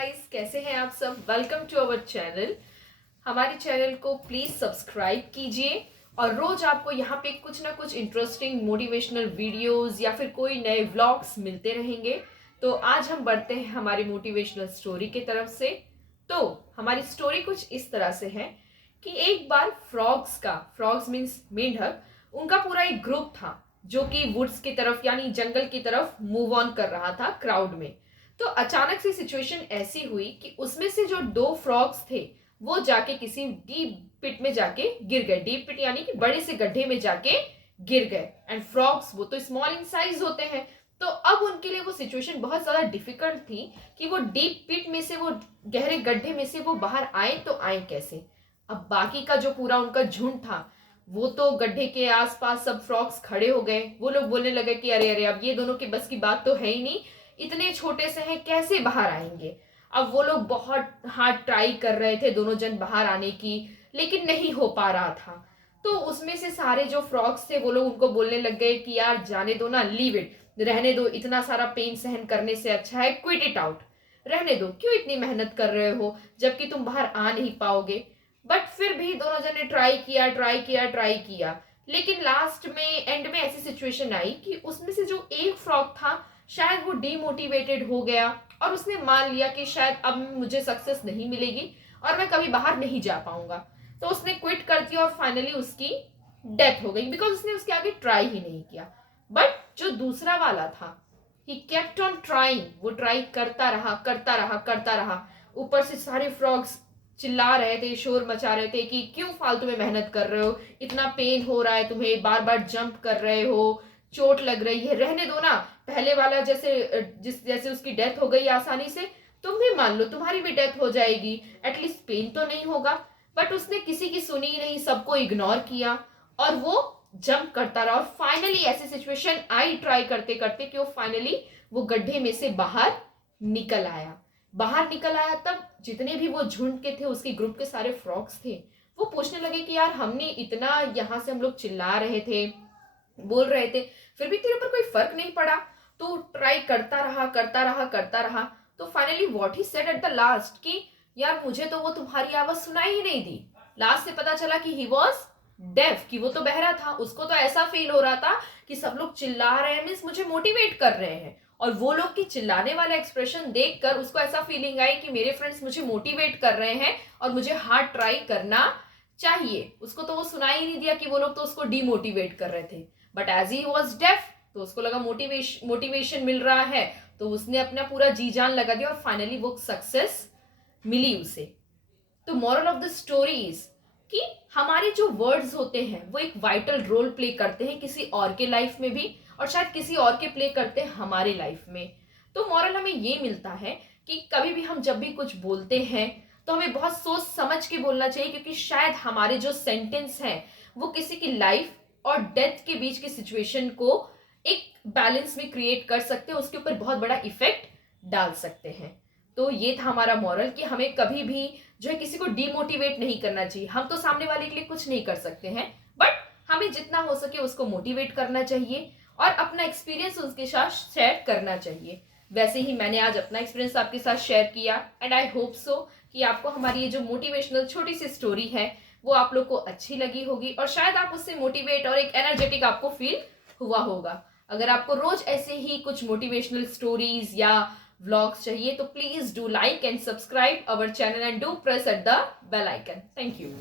Guys, कैसे हैं आप सब। Welcome to our channel. हमारे चैनल को प्लीज सब्सक्राइब कीजिए और रोज आपको यहाँ पे कुछ ना कुछ इंटरेस्टिंग मोटिवेशनल वीडियोस या फिर कोई नए व्लॉग्स मिलते रहेंगे। तो आज हम बढ़ते हैं हमारी मोटिवेशनल स्टोरी की तरफ से। तो हमारी स्टोरी कुछ इस तरह से है कि एक बार फ्रॉग्स मीन्स मेंढक, उनका पूरा एक ग्रुप था जो कि वुड्स की तरफ यानी जंगल की तरफ मूव ऑन कर रहा था क्राउड में। तो अचानक से सिचुएशन ऐसी हुई कि उसमें से जो दो फ्रॉग्स थे वो जाके किसी डीप पिट में जाके गिर गए। डीप पिट यानी कि बड़े से गड्ढे में जाके गिर गए। एंड फ्रॉग्स वो तो स्मॉल इन साइज होते हैं, तो अब उनके लिए वो सिचुएशन बहुत ज्यादा डिफिकल्ट थी कि वो डीप पिट में से, वो गहरे गड्ढे में से वो बाहर आए तो आए कैसे। अब बाकी का जो पूरा उनका झुंड था वो तो गड्ढे के आसपास सब फ्रॉग्स खड़े हो गए। वो लोग बोलने लगे कि अरे अरे, अब ये दोनों के बस की बात तो है ही नहीं, इतने छोटे से हैं, कैसे बाहर आएंगे। अब वो लोग बहुत हार्ड ट्राई कर रहे थे दोनों जन बाहर आने की, लेकिन नहीं हो पा रहा था। तो उसमें से सारे जो फ्रॉग्स थे वो लोग उनको बोलने लग गए कि यार जाने दो ना, लीव इट, रहने दो, इतना सारा पेन सहन करने से अच्छा है क्विट इट आउट, रहने दो, क्यों इतनी मेहनत कर रहे हो जबकि तुम बाहर आ नहीं पाओगे। बट फिर भी दोनों जने ट्राई किया, लेकिन लास्ट में एंड में ऐसी सिचुएशन आई कि उसमें से जो एक फ्रॉग था शायद वो डीमोटिवेटेड हो गया और उसने मान लिया कि शायद अब मुझे सक्सेस नहीं मिलेगी और मैं कभी बाहर नहीं जा पाऊंगा। तो उसने क्विट कर दिया और फाइनली उसकी डेथ हो गई, बिकॉज उसने उसके आगे ट्राई ही नहीं किया। बट जो दूसरा वाला था, ही केप्ट ऑन ट्राइंग, वो ट्राई करता रहा। ऊपर से सारे फ्रॉग्स चिल्ला रहे थे, शोर मचा रहे थे कि क्यों फालतू में मेहनत कर रहे हो, इतना पेन हो रहा है तुम्हें, बार बार जंप कर रहे हो, चोट लग रही है, रहने दो ना। पहले वाला जैसे उसकी डेथ हो गई आसानी से, तुम भी मान लो तुम्हारी भी डेथ हो जाएगी, एटलीस्ट पेन तो नहीं होगा। बट उसने किसी की सुनी नहीं, सबको इग्नोर किया और वो जंप करता रहा। और फाइनली ऐसी सिचुएशन आई ट्राई करते करते कि वो फाइनली वो गड्ढे में से बाहर निकल आया। तब जितने भी वो झुंड के थे, उसके ग्रुप के सारे फ्रॉग्स थे, वो पूछने लगे कि यार हमने इतना, यहाँ से हम लोग चिल्ला रहे थे, बोल रहे थे, फिर भी तेरे ऊपर कोई फर्क नहीं पड़ा, तो ट्राई करता रहा। तो finally what he said at the last कि यार मुझे तो वो तुम्हारी आवाज सुनाई ही नहीं दी। लास्ट से पता चला कि ही वॉज डेफ, कि वो तो बहरा था। उसको तो ऐसा फील हो रहा था कि सब लोग चिल्ला रहे हैं मीन्स मुझे मोटिवेट कर रहे हैं, और वो लोग की चिल्लाने वाला एक्सप्रेशन देखकर उसको ऐसा फीलिंग आई कि मेरे फ्रेंड्स मुझे मोटिवेट कर रहे हैं और मुझे हार्ड ट्राई करना चाहिए। उसको तो वो सुनाई ही नहीं दिया कि वो लोग तो उसको डीमोटिवेट कर रहे थे। But as he was deaf, तो उसको लगा मोटिवेशन मिल रहा है, तो उसने अपना पूरा जी जान लगा दिया और फाइनली वो सक्सेस मिली उसे। तो moral of the story is कि हमारे जो वर्ड्स होते हैं वो एक वाइटल रोल प्ले करते हैं किसी और के लाइफ में भी, और शायद किसी और के प्ले करते हैं हमारी लाइफ में। तो मॉरल हमें ये मिलता है कि कभी भी हम जब भी कुछ बोलते हैं तो हमें बहुत सोच समझ के बोलना चाहिए, क्योंकि शायद हमारे जो सेंटेंस हैं वो किसी की लाइफ और डेथ के बीच की सिचुएशन को एक बैलेंस में क्रिएट कर सकते हैं, उसके ऊपर बहुत बड़ा इफेक्ट डाल सकते हैं। तो ये था हमारा मॉरल कि हमें कभी भी जो है किसी को डीमोटिवेट नहीं करना चाहिए। हम तो सामने वाले के लिए कुछ नहीं कर सकते हैं, बट हमें जितना हो सके उसको मोटिवेट करना चाहिए और अपना एक्सपीरियंस उसके साथ शेयर करना चाहिए। वैसे ही मैंने आज अपना एक्सपीरियंस आपके साथ शेयर किया, एंड आई होप सो कि आपको हमारी ये जो मोटिवेशनल छोटी सी स्टोरी है वो आप लोग को अच्छी लगी होगी, और शायद आप उससे मोटिवेट और एक एनर्जेटिक आपको फील हुआ होगा। अगर आपको रोज ऐसे ही कुछ मोटिवेशनल स्टोरीज या व्लॉग्स चाहिए तो please do like and subscribe our channel and do press at the bell icon. Thank you.